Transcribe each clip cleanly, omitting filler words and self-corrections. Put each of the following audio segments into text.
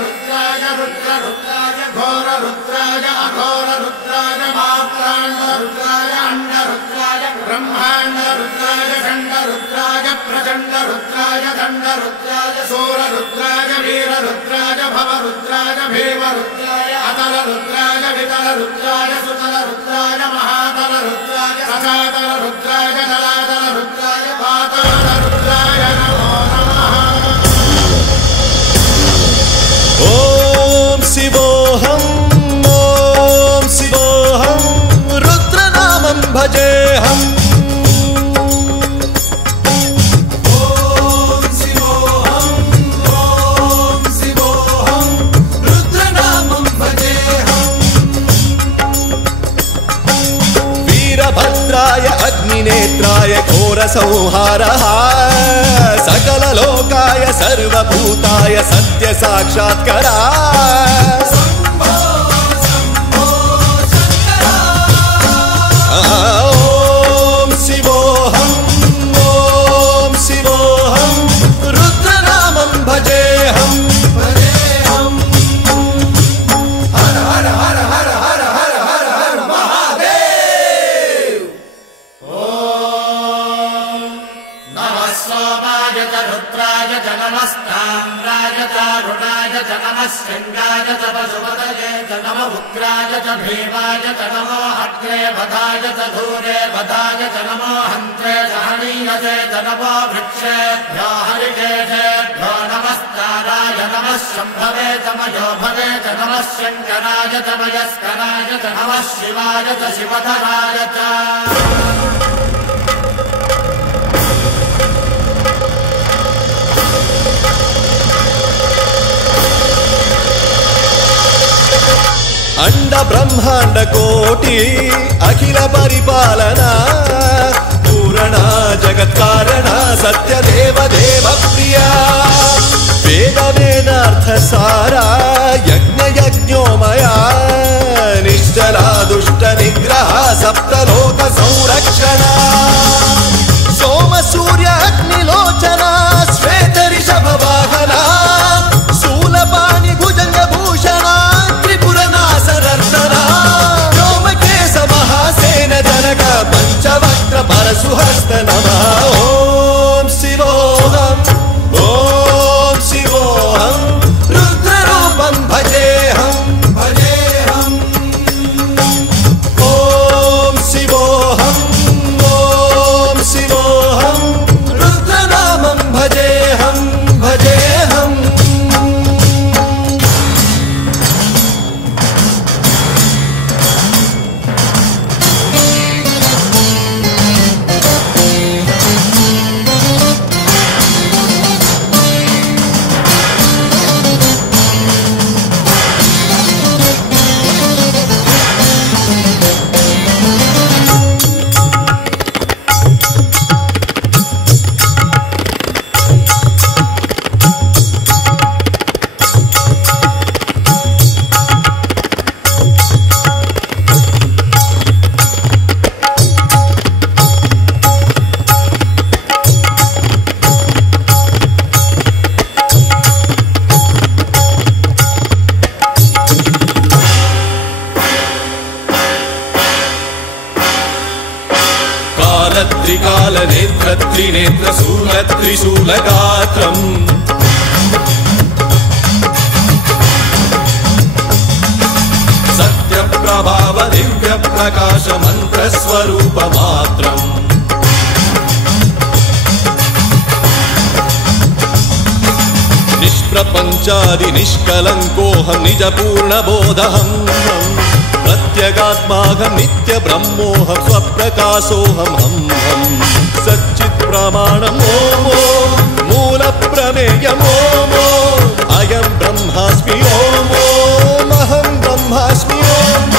रुद्राय रुद्राय घोर रुद्राय अघोर रुद्राय मात्राण्ड रुद्राय अंड रुद्राय ब्रह्मांड रुद्राय खंड रुद्राय प्रचंड रुद्राय दंड रुद्राय सूर रुद्राय वीर रुद्राय भव रुद्राय भीम रुद्राय अतल रुद्राय वितल रुद्राय सुतल रुद्राय महातल रुद्राय रसातल रुद्राय जलातल रुद्राय पाताल रुद्राय नमो नमः। ओम शिवोऽहं रुद्रनामं भजेऽहम्। वीरभद्राय अग्निनेत्राय घोरसंहारः सकललोकाय सर्वभूताय सत्यसाक्षात्करा। ओम शिवोऽहं रुद्रनामं भजेऽहम्। हर हर हर हर हर हर हर हर महादेव। ओम नमः सोमाय च रुद्राय च नमस्ताम्राय च रुणाय च नमः शृङ्गाय च पशुपतये च नमः उग्राय च भीमाय च नमो अग्रे वधाय च धूरे वधाय च नमो हन्त्रे च हनीयसे च नमो वृक्षेभ्यो हरिकेशेभ्यो नमस्काराय नमः शम्भवे च मयोभवे च नमः शङ्कराय च मयस्कराय च नमः शिवाय च शिवधराय च। अंड ब्रह्मांड कोटि अखिल परिपालना पूरणा जगत्कारणा सत्यदेव देव प्रिया। वेद वेदार्थ सारा यज्ञ यज्ञोमया निश्चला दुष्ट निग्रह सप्तलोक संरक्षणा। सोम सूर्य अग्निलोचना श्वेत ऋषभ वाहना शूलपाणि भुजंग भूषणा व्योमकेश महासेन जनक पंचवक्त्र परशुहस्त नमः। ओम शिवोऽहं रुद्ररूपं भजेऽहम्। ओम शिवोऽहं रुद्रनामं भजेऽहम्। त्रिकाल नेत्र त्रिनेत्र शूल त्रिशूलगात्रम् सत्यप्रभाव दिव्य प्रकाश मंत्र स्वरूप मात्रम्। निष्प्रपंचादि निष्कलंकोऽहं निज पूर्ण बोधहं प्रत्यगात्माहं नित्य ब्रह्मोऽहं स्वप्रकाशोऽहं हम सच्चित् प्रमाणम् ओम मूल प्रमेयम् ओम अयं ब्रह्मास्मि ओम अहं ब्रह्मास्मि ओम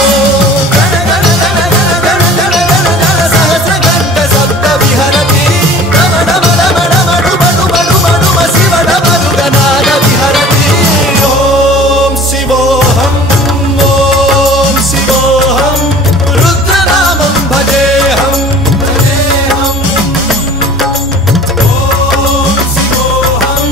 सहस्रघंट शब्द विहरति शिवडमरुगनाद विहरति। ओम शिवोऽहं रुद्रनामं भजेऽहम्। ओम शिवोऽहं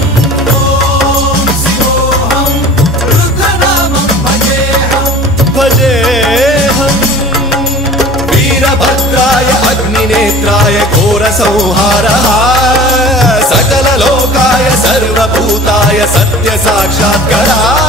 नरसंहारः सकललोकाय सर्वभूताय सत्य साक्षात्कारः